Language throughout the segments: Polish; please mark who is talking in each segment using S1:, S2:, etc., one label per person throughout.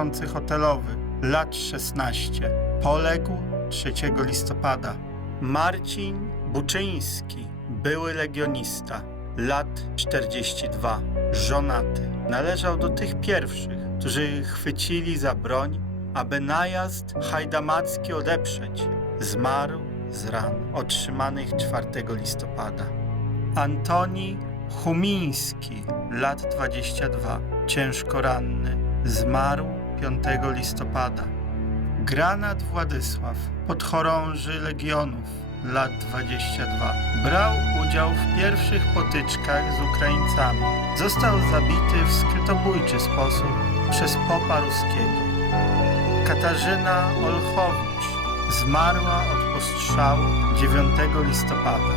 S1: pracujący hotelowy, lat 16. Poległ 3 listopada. Marcin Buczyński, były legionista, lat 42, żonaty. Należał do tych pierwszych, którzy chwycili za broń, aby najazd hajdamacki odeprzeć. Zmarł z ran otrzymanych 4 listopada. Antoni Chumiński, lat 22, ciężko ranny, zmarł 5 listopada. Granat Władysław, podchorąży Legionów, lat 22. Brał udział w pierwszych potyczkach z Ukraińcami. Został zabity w skrytobójczy sposób przez popa ruskiego. Katarzyna Olchowicz zmarła od postrzału 9 listopada.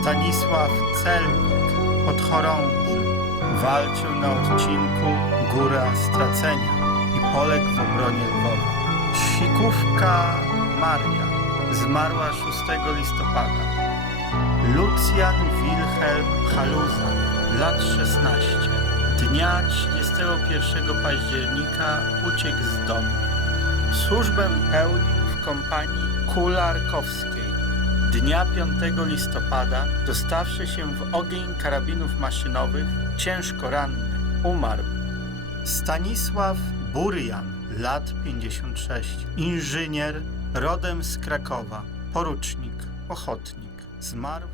S1: Stanisław Celnik, podchorąży, walczył na odcinku Góra Stracenia i poległ w obronie Lwowa. Sikówka Maria zmarła 6 listopada. Lucjan Wilhelm Haluza, lat 16. Dnia 31 października uciekł z domu. Służbę pełnił w kompanii Kularkowskiej. Dnia 5 listopada, dostawszy się w ogień karabinów maszynowych, ciężko ranny, umarł. Stanisław Burjan, lat 56, inżynier, rodem z Krakowa, porucznik, ochotnik, zmarł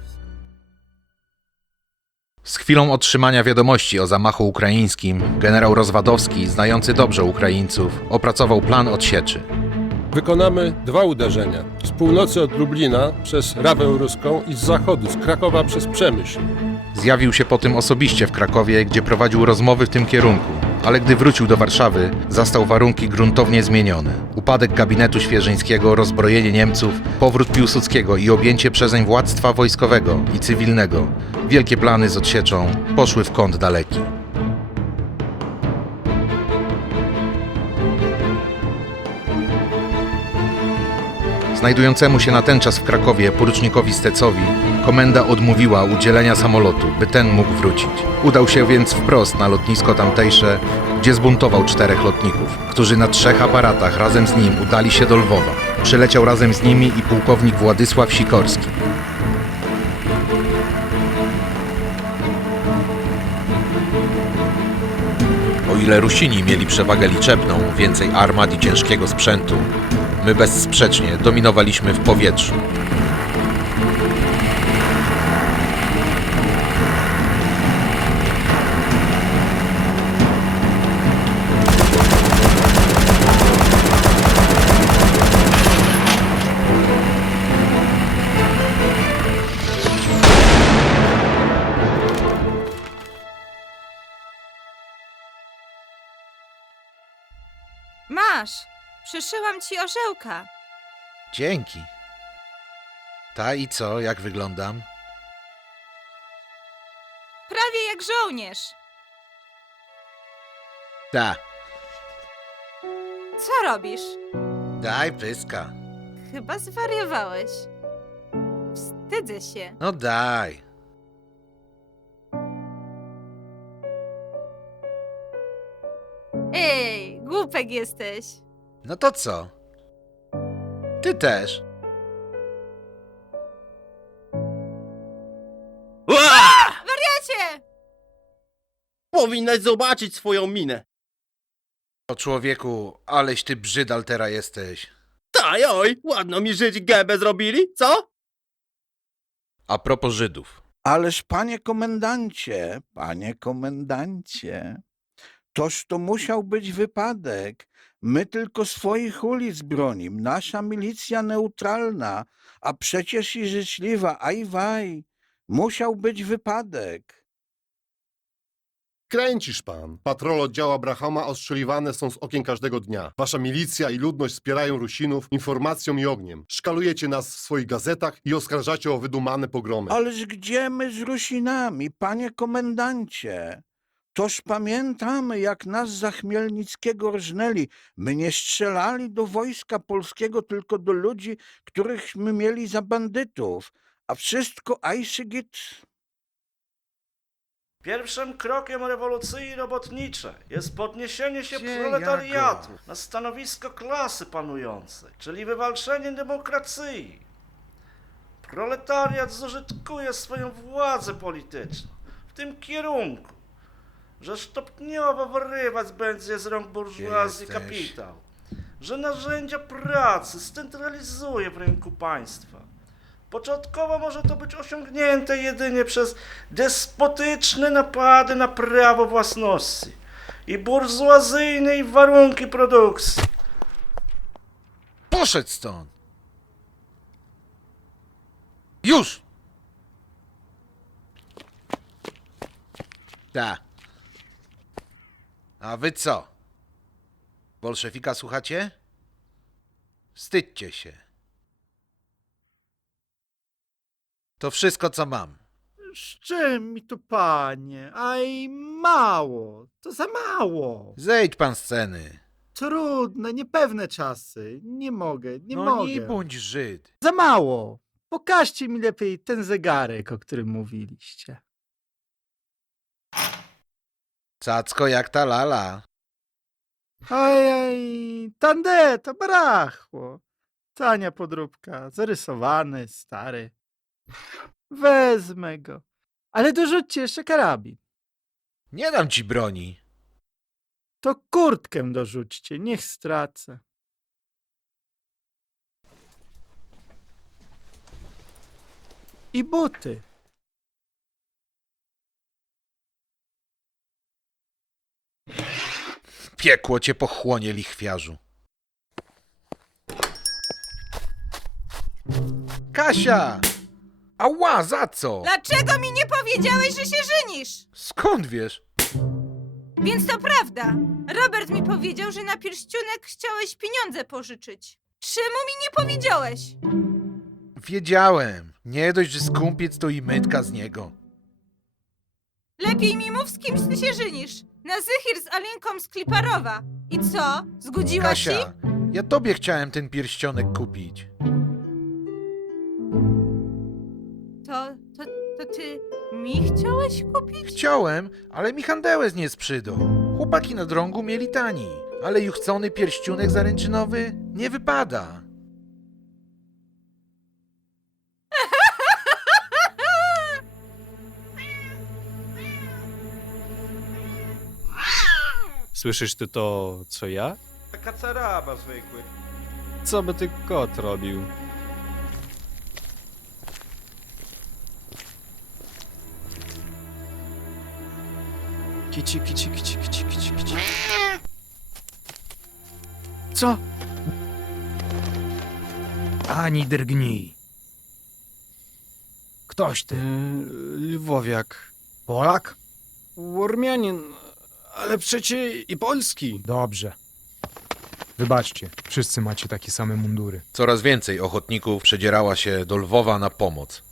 S2: Z chwilą otrzymania wiadomości o zamachu ukraińskim, generał Rozwadowski, znający dobrze Ukraińców, opracował plan odsieczy.
S3: Wykonamy dwa uderzenia. Z północy od Lublina przez Rawę Ruską i z zachodu, z Krakowa przez Przemyśl.
S2: Zjawił się po tym osobiście w Krakowie, gdzie prowadził rozmowy w tym kierunku, ale gdy wrócił do Warszawy, zastał warunki gruntownie zmienione. Upadek gabinetu świeżyńskiego, rozbrojenie Niemców, powrót Piłsudskiego i objęcie przezeń władztwa wojskowego i cywilnego. Wielkie plany z odsieczą poszły w kąt daleki. Znajdującemu się na ten czas w Krakowie porucznikowi Stecowi komenda odmówiła udzielenia samolotu, by ten mógł wrócić. Udał się więc wprost na lotnisko tamtejsze, gdzie zbuntował czterech lotników, którzy na trzech aparatach razem z nim udali się do Lwowa. Przyleciał razem z nimi i pułkownik Władysław Sikorski. O ile Rusini mieli przewagę liczebną, więcej armat i ciężkiego sprzętu, my bezsprzecznie dominowaliśmy w powietrzu.
S4: Masz! Przyszyłam ci orzełka.
S2: Dzięki. Ta i co, jak wyglądam?
S4: Prawie jak żołnierz.
S2: Ta,
S4: Co robisz?
S2: daj pyska.
S4: Chyba zwariowałeś. Wstydzę się.
S2: No daj.
S4: Ej, głupek jesteś.
S2: No to co? Ty też.
S4: Wariacie!
S5: Powinnaś zobaczyć swoją minę.
S2: O człowieku, aleś ty brzydal teraz jesteś.
S5: Taj, oj, ładno mi żyć gębę zrobili, co?
S2: A propos Żydów.
S6: Ależ panie komendancie, panie komendancie, toż to musiał być wypadek. My tylko swoich ulic bronim, nasza milicja neutralna, a przecież i życzliwa, aj waj, musiał być wypadek.
S7: Kręcisz pan. Patrole oddziału Abrahama ostrzeliwane są z okien każdego dnia. Wasza milicja i ludność wspierają Rusinów informacją i ogniem. Szkalujecie nas w swoich gazetach i oskarżacie o wydumane pogromy.
S6: Ależ gdzie my z Rusinami, panie komendancie? Toż pamiętamy, jak nas za Chmielnickiego rżnęli. My nie strzelali do wojska polskiego, tylko do ludzi, którychśmy mieli za bandytów. A wszystko Ajszygit.
S8: Pierwszym krokiem rewolucji robotniczej jest podniesienie się
S2: Gdzie
S8: proletariatu na stanowisko klasy panującej, czyli wywalczenie demokracji. Proletariat zużytkuje swoją władzę polityczną w tym kierunku, że stopniowo wyrywać będzie z rąk burżuazji kapitał, że narzędzia pracy scentralizuje w rynku państwa. Początkowo może to być osiągnięte jedynie przez despotyczne napady na prawo własności i burżuazyjne warunki produkcji.
S2: Poszedł stąd! Już! Ta. A wy co? Bolszewika słuchacie? Wstydźcie się. To wszystko, co mam.
S1: Z czym mi tu, panie? Aj, mało. To za mało.
S2: Zejdź pan z sceny.
S1: Trudne, niepewne czasy. Nie mogę, nie
S2: no
S1: mogę.
S2: nie bądź Żyd.
S1: Za mało. Pokażcie mi lepiej ten zegarek, o którym mówiliście.
S2: Cacko jak ta lala.
S1: Aj, aj, tande, to barachło. Tania podróbka, zarysowany, stary. Wezmę go. Ale dorzućcie jeszcze karabin.
S2: Nie dam ci broni.
S1: To kurtkę dorzućcie, niech stracę. I buty.
S2: Piekło cię pochłonie, lichwiarzu. Kasia! Ała, za co?
S4: Dlaczego mi nie powiedziałeś, że się żenisz?
S2: Skąd wiesz?
S4: Więc to prawda. Robert mi powiedział, że na pierścionek chciałeś pieniądze pożyczyć. Czemu mi nie powiedziałeś?
S2: Wiedziałem. Nie dość, że skąpiec to i mytka z niego.
S4: Lepiej mi mów, z kimś ty się żenisz. Na Zychir z Alinką z Kliparowa. I co? Zgodziła ci?
S2: Kasia, ja tobie chciałem ten pierścionek kupić.
S4: To, to, to ty mi chciałeś kupić?
S2: Chciałem, ale mi handełez nie sprzydał. Chłopaki na drągu mieli tani, ale juchcony pierścionek zaręczynowy nie wypada.
S9: Słyszysz ty to, co ja?
S8: Taka caraba zwykły.
S9: Co by ty kot robił? Kici, kici, kici, kici, kici, kici.
S10: Co? Ani drgnij. Ktoś ty.
S9: Lwowiak.
S10: Polak?
S9: Ormianin, ale przecie i polski.
S10: Dobrze. Wybaczcie, wszyscy macie takie same mundury.
S2: Coraz więcej ochotników przedzierała się do Lwowa na pomoc.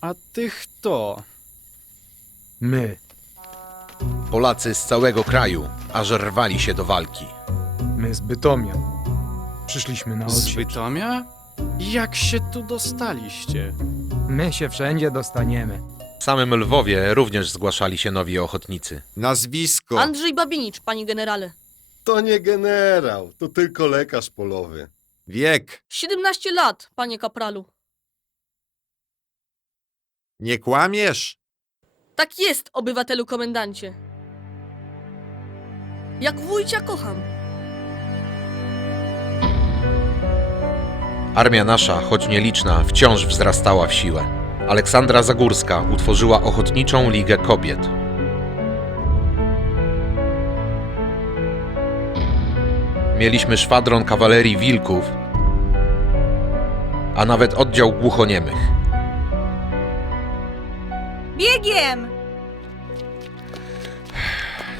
S9: A tych to.
S10: My.
S2: Polacy z całego kraju aż rwali się do walki.
S10: My z Bytomia. Przyszliśmy na
S9: Z
S10: odsiecz.
S9: Bytomia? Jak się tu dostaliście?
S10: My się wszędzie dostaniemy.
S2: W samym Lwowie również zgłaszali się nowi ochotnicy.
S11: Nazwisko.
S12: Andrzej Babinicz, panie generale.
S7: To nie generał, to tylko lekarz polowy.
S11: Wiek.
S12: 17 lat, panie kapralu.
S11: Nie kłamiesz?
S12: Tak jest, obywatelu komendancie. Jak wujcia kocham.
S2: Armia nasza, choć nieliczna, wciąż wzrastała w siłę. Aleksandra Zagórska utworzyła Ochotniczą Ligę Kobiet. Mieliśmy szwadron kawalerii wilków, a nawet oddział głuchoniemych.
S4: Biegiem!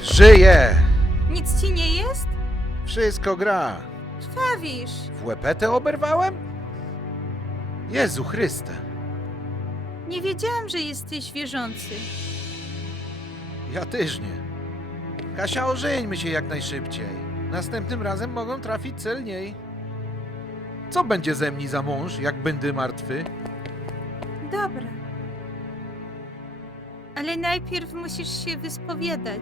S2: Żyje!
S4: Nic ci nie jest?
S2: Wszystko gra.
S4: Krwawisz.
S2: W łepetę oberwałem? Jezu Chryste.
S4: Nie wiedziałam, że jesteś wierzący.
S2: Ja też nie. Kasia, ożeńmy się jak najszybciej. Następnym razem mogą trafić celniej. Co będzie ze mnie za mąż, jak będę martwy?
S4: Dobra. Ale Ale najpierw musisz się wyspowiadać.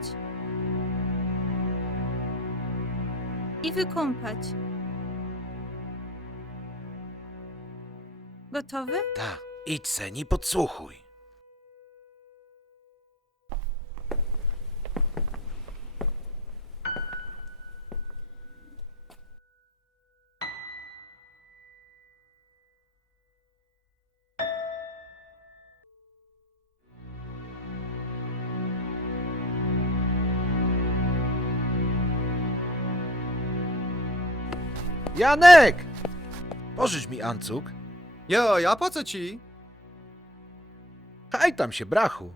S4: I wykąpać. Gotowy?
S2: Tak, idź se, nie podsłuchuj. Janek! Pożycz mi ancuk.
S9: Jo, ja po co ci?
S2: Haj tam się, brachu.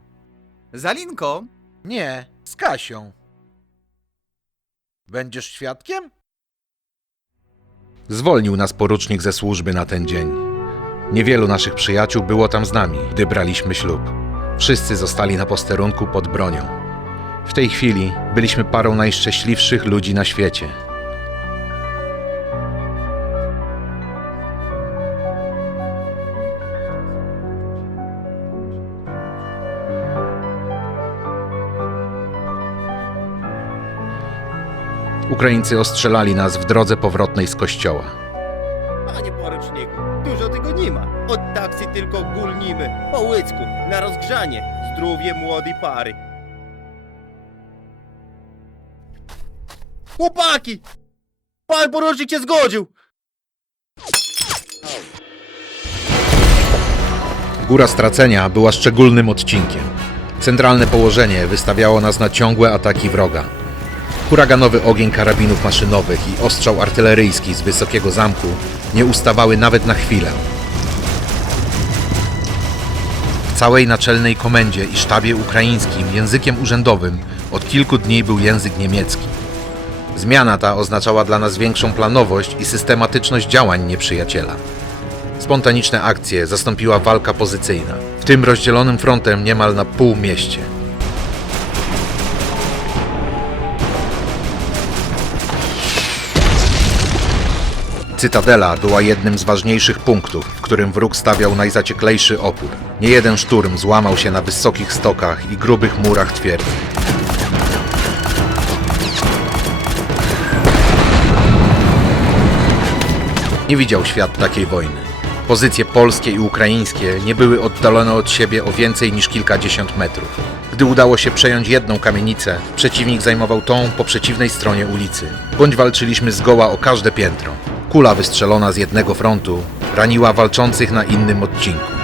S9: Z Alinką?
S2: Nie, z Kasią. Będziesz świadkiem? Zwolnił nas porucznik ze służby na ten dzień. Niewielu naszych przyjaciół było tam z nami, gdy braliśmy ślub. Wszyscy zostali na posterunku pod bronią. W tej chwili byliśmy parą najszczęśliwszych ludzi na świecie. Ukraińcy ostrzelali nas w drodze powrotnej z kościoła.
S5: Panie poruczniku, dużo tego nie ma. Od taksy tylko gulnimy. Po łyczku, na rozgrzanie. Zdrowie młodej pary. Chłopaki! Pan porucznik się zgodził!
S2: Góra Stracenia była szczególnym odcinkiem. Centralne położenie wystawiało nas na ciągłe ataki wroga. Huraganowy ogień karabinów maszynowych i ostrzał artyleryjski z wysokiego zamku nie ustawały nawet na chwilę. W całej naczelnej komendzie i sztabie ukraińskim językiem urzędowym od kilku dni był język niemiecki. Zmiana ta oznaczała dla nas większą planowość i systematyczność działań nieprzyjaciela. Spontaniczne akcje zastąpiła walka pozycyjna, w tym rozdzielonym frontem niemal na pół mieście. Cytadela była jednym z ważniejszych punktów, w którym wróg stawiał najzacieklejszy opór. Nie jeden szturm złamał się na wysokich stokach i grubych murach twierdzy. Nie widział świat takiej wojny. Pozycje polskie i ukraińskie nie były oddalone od siebie o więcej niż kilkadziesiąt metrów. Gdy udało się przejąć jedną kamienicę, przeciwnik zajmował tą po przeciwnej stronie ulicy. Bądź walczyliśmy zgoła o każde piętro. Kula wystrzelona z jednego frontu raniła walczących na innym odcinku.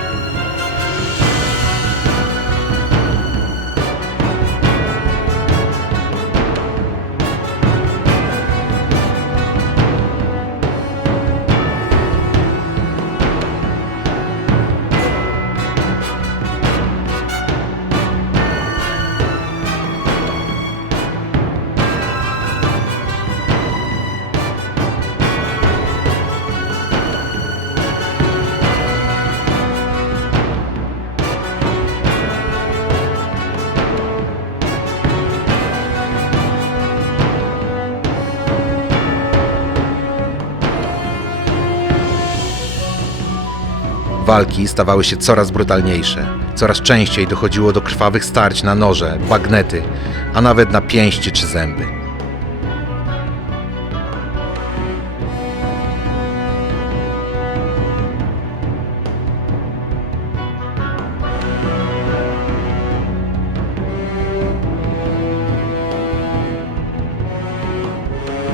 S2: Walki stawały się coraz brutalniejsze. Coraz częściej dochodziło do krwawych starć na noże, bagnety, a nawet na pięści czy zęby.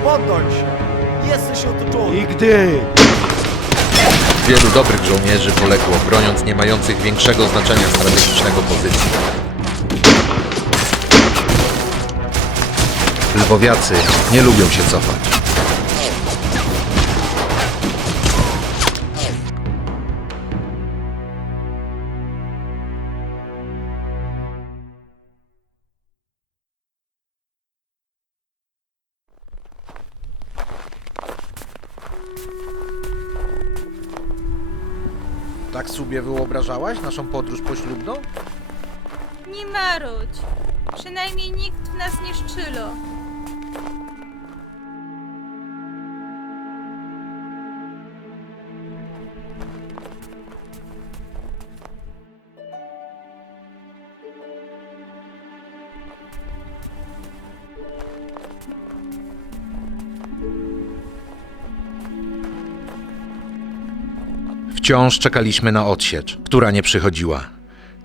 S8: Podnoń się! Jesteś otoczony!
S6: I gdy
S2: Wielu dobrych żołnierzy poległo, broniąc nie mających większego znaczenia strategicznego pozycji. Lwowiacy nie lubią się cofać. Sobie wyobrażałaś naszą podróż poślubną?
S4: Nie marudź. Przynajmniej nikt w nas nie szczylo.
S2: Wciąż czekaliśmy na odsiecz, która nie przychodziła.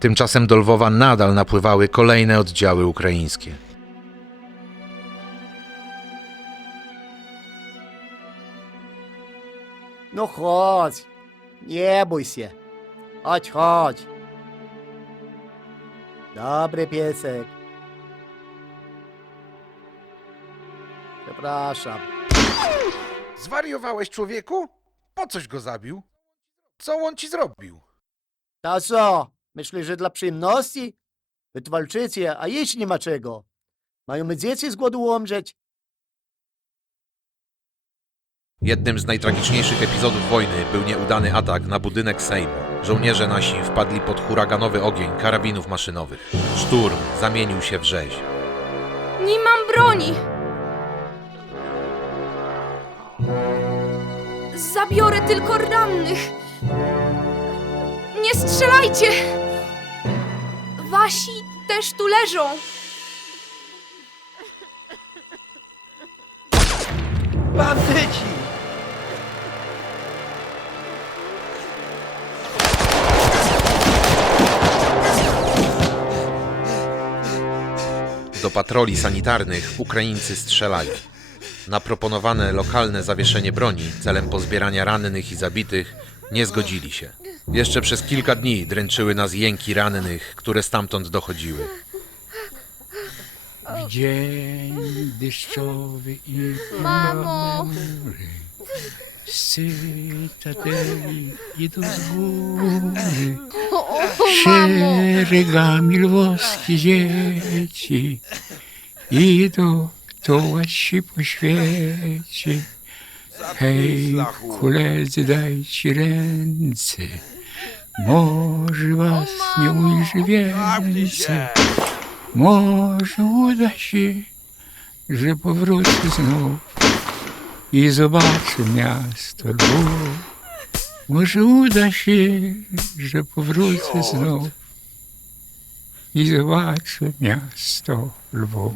S2: Tymczasem do Lwowa nadal napływały kolejne oddziały ukraińskie.
S9: No chodź. Nie bój się. Chodź, chodź. Dobry piesek. Przepraszam.
S2: Zwariowałeś, człowieku? Po coś go zabił? Co on ci zrobił?
S9: To co? Myślisz, że dla przyjemności? Wy tu walczycie, a jeść nie ma czego. Mają my dzieci z głodu umrzeć.
S2: Jednym z najtragiczniejszych epizodów wojny był nieudany atak na budynek Sejmu. Żołnierze nasi wpadli pod huraganowy ogień karabinów maszynowych. Szturm zamienił się w rzeź.
S4: Nie mam broni! Zabiorę tylko rannych! Nie strzelajcie! Wasi też tu leżą!
S9: Bandyci!
S2: Do patroli sanitarnych Ukraińcy strzelali. Na proponowane lokalne zawieszenie broni celem pozbierania rannych i zabitych nie zgodzili się. Jeszcze przez kilka dni dręczyły nas jęki rannych, które stamtąd dochodziły.
S10: W dzień deszczowy i
S4: Mamo!
S10: z cytadeli idą z góry szeregami lwowskie dzieci idą tołać po świecie. Hej, koledzy, dajcie ręce, może was nie ujrzy więcej. Może uda się, że powrócę znów i zobaczę miasto Lwów. Może uda się, że powrócę znów i zobaczę miasto Lwów.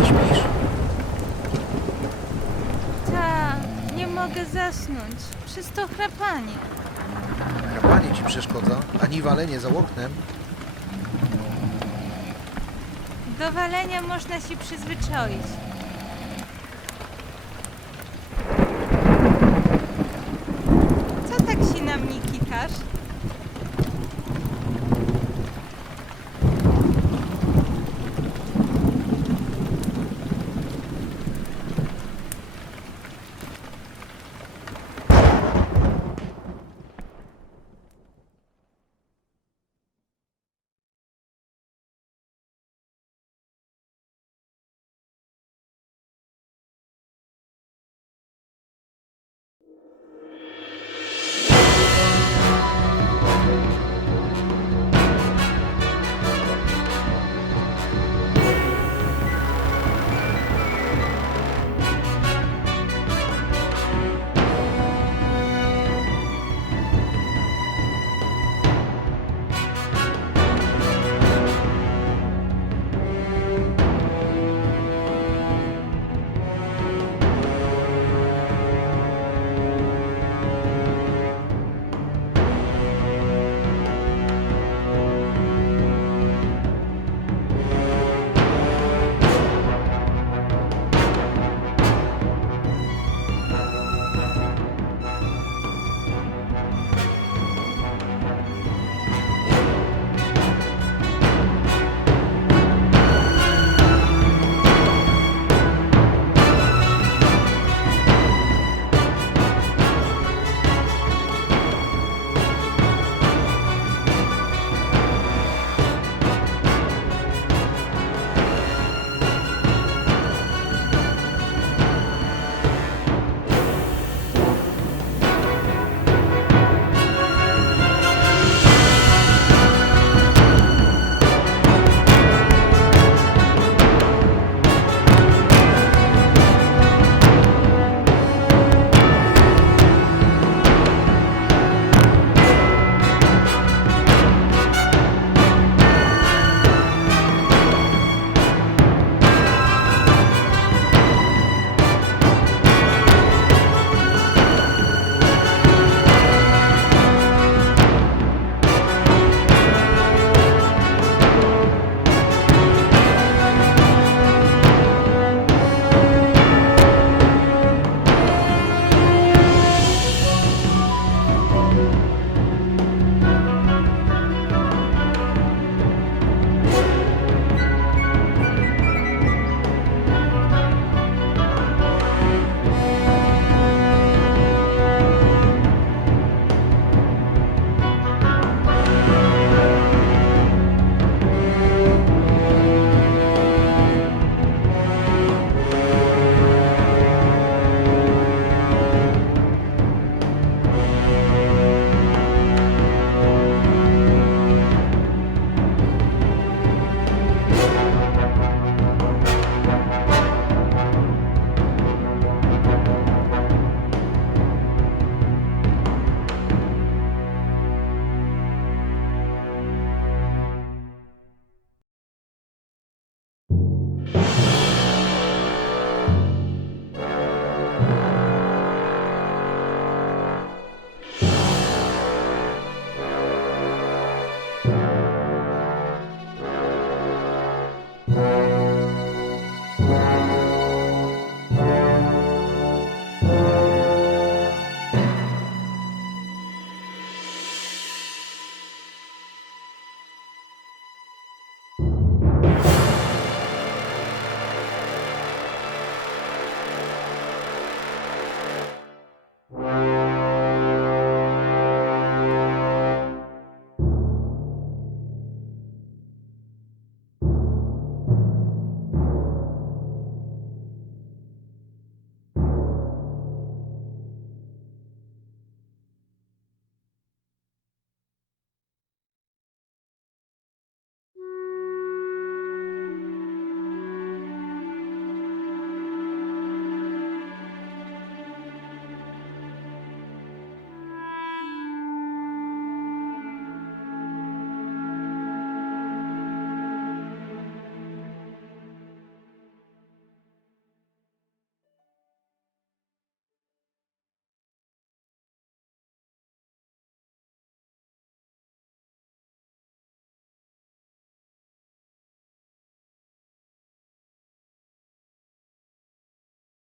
S2: Nie śpisz?
S4: Tak, nie mogę zasnąć. Przez to chrapanie.
S2: Chrapanie ci walenie za oknem.
S4: Do walenia można się przyzwyczaić.